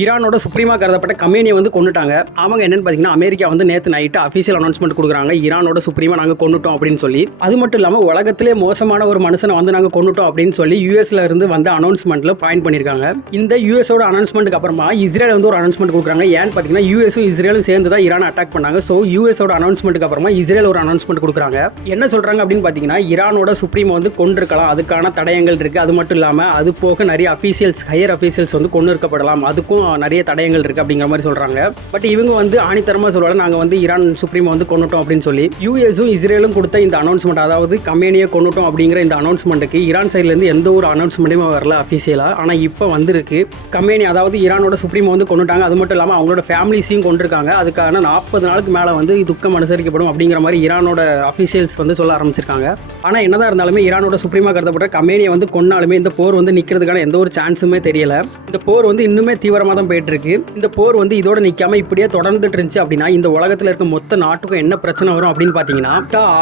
ஈரானோட சுப்ரீமா கருதப்பட்ட கமேனியை வந்து கொண்டுட்டாங்க. அவங்க என்னன்னு பார்த்தீங்கன்னா, அமெரிக்கா வந்து நேற்று நைட்டு அஃபீஷியல் அனௌன்ஸ்மெண்ட் கொடுக்குறாங்க, ஈரானோட சுப்ரீமா நாங்கள் கொண்டுட்டோம் அப்படின்னு சொல்லி. அது மட்டும் இல்லாமல் உலகத்திலே மோசமான ஒரு மனுஷனை வந்து நாங்கள் கொண்டுட்டோம் அப்படின்னு சொல்லி யூஎஸ்ல இருந்து வந்து அனௌன்ஸ்மெண்ட்ல பாயிண்ட் பண்ணியிருக்காங்க. இந்த யூஎஸோட அனௌன்ஸ்மெண்ட்டுக்கு அப்புறமா இஸ்ரேல் வந்து ஒரு அனௌன்ஸ்மெண்ட் கொடுக்குறாங்க. ஏன்னு பார்த்தீங்கன்னா, யூஎஸும் இஸ்ரேலும் சேர்ந்து தான் ஈரானை அட்டாக் பண்ணாங்க. ஸோ யூஎஸோட அனௌன்ஸ்மெண்ட்டுக்கு அப்புறமா இஸ்ரேல் ஒரு அனௌன்ஸ்மெண்ட் கொடுக்குறாங்க. என்ன சொல்றாங்க அப்படின்னு பார்த்தீங்கன்னா, ஈரானோட சுப்ரீமா வந்து கொண்டிருக்கலாம், அதுக்கான தடயங்கள் இருக்கு. அது மட்டும் இல்லாமல் அது போக நிறைய அஃபீஷியல்ஸ், ஹையர் அஃபீஷியல்ஸ் வந்து கொண்டு இருக்கப்படலாம், அதுக்கும் நிறைய தடயங்கள் இருக்கு அப்படிங்கிற மாதிரி சொல்றாங்க. பட் இவங்க வந்து ஆணித்தரமா சொல்றாங்க, நாங்க வந்து ஈரான் சுப்ரீமா வந்து கொண்டுட்டோம் அப்படின்னு சொல்லி. யூஎஸும் இஸ்ரேலும் கொடுத்த இந்த அனௌன்ஸ்மெண்ட், அதாவது கமேனியை கொண்டுட்டோம் அப்படிங்கிற இந்த அனௌன்ஸ்மெண்ட்டுக்கு ஈரான் சைட்ல இருந்து எந்த ஒரு அனௌன்ஸ்மெண்ட்டுமே வரல அஃபீஷியலா. ஆனா இப்போ வந்திருக்கு. கமேனி அதாவது ஈரானோட சுப்ரீமா வந்து கொண்டுட்டாங்க. அது மட்டும் இல்லாமல் அவங்களோட ஃபேமிலிஸையும் கொண்டிருக்காங்க. அதுக்கான 40 நாளுக்கு மேல வந்து துக்கம் அனுசரிக்கப்படும் அப்படிங்கிற மாதிரி ஈரானோட அஃபீஷியல்ஸ் வந்து சொல்ல ஆரம்பிச்சிருக்காங்க. ஆனா என்னதான் இருந்தாலுமே ஈரானோட சுப்ரீமா கருதப்பட்ட கமேனியை வந்து கொன்னாலுமே இந்த போர் வந்து நிக்கிறதுக்கான எந்த ஒரு சான்ஸுமே தெரியல. இந்த போர் வந்து இன்னுமே தீவிரமாக தான் போயிட்டு இருக்கு. இந்த போர் வந்து இதோட நிக்காம இப்படியே தொடர்ந்துட்டு இருந்துச்சு அப்படின்னா இந்த உலகத்துல இருக்க மொத்த நாட்டுக்கும் என்ன பிரச்சனை வரும் அப்படின்னு பாத்தீங்கன்னா,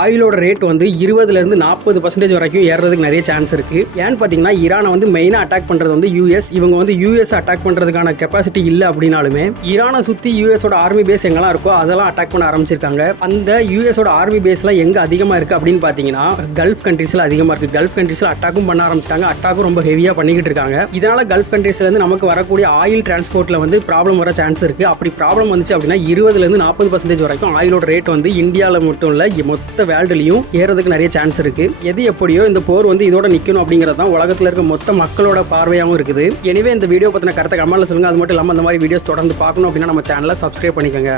ஆயிலோட ரேட் வந்து 20% இருந்து 40% வரைக்கும் ஏறதுக்கு நிறைய சான்ஸ் இருக்கு. ஏன்னு பாத்தீங்கன்னா, ஈரானை வந்து மெயினா அட்டாக் பண்றது வந்து யூஎஸ். இவங்க வந்து யூஎஸ் அட்டாக் பண்றதுக்கான கெப்பாசிட்டி இல்ல அப்படின்னாலுமே ஈரானை சுத்தி யூஎஸோட ஆர்மி பேஸ் எங்கெல்லாம் இருக்கோ அதெல்லாம் அட்டாக் பண்ண ஆரம்பிச்சிருக்காங்க. அந்த யூஎஸோட ஆர்மி பேஸ்லாம் எங்க அதிகமா இருக்கு அப்படின்னு பாத்தீங்கன்னா, கல்ஃப் கண்ட்ரீஸ்ல அதிகமா இருக்கு. கல்ஃப் கண்ட்ரீஸ்ல அட்டாக்கும் பண்ண ஆரம்பிச்சிட்டாங்க. அட்டாக்கும் ரொம்ப ஹெவியா பண்ணிக்கிட்டு இருக்காங்க. இதனால கல்ஃப் கண்ட்ரீஸ்ல இருந்து நமக்கு வரக்கூடிய ஆயில் டிரான்ஸ்போர்ட்ல வந்து ப்ராப்ளம் வர சான்ஸ் இருக்கு. அப்படி ப்ராப்ளம் வந்துச்சு அப்படின்னா 20% இருந்து 40% வரைக்கும் ஆயிலோட ரேட் வந்து இந்தியாவில் மட்டும் இல்ல மொத்த வேர்ல்டுலயும் ஏறதுக்கு நிறைய சான்ஸ் இருக்கு. எது எப்படியோ இந்த போர் வந்து இதோட நிக்கணும் அப்படிங்கிறது தான் உலகத்தில் இருக்க மொத்த மக்களோட பார்வையாகவும் இருக்குது. எனவே இந்த வீடியோ பத்தின கருத்தை கமெண்ட்ல சொல்லுங்க. அது மட்டும் இல்லாமல் அந்த மாதிரி வீடியோஸ் தொடர்ந்து பார்க்கணும் அப்படின்னா நம்ம சேனலை சப்ஸ்கிரைப் பண்ணிக்கோங்க.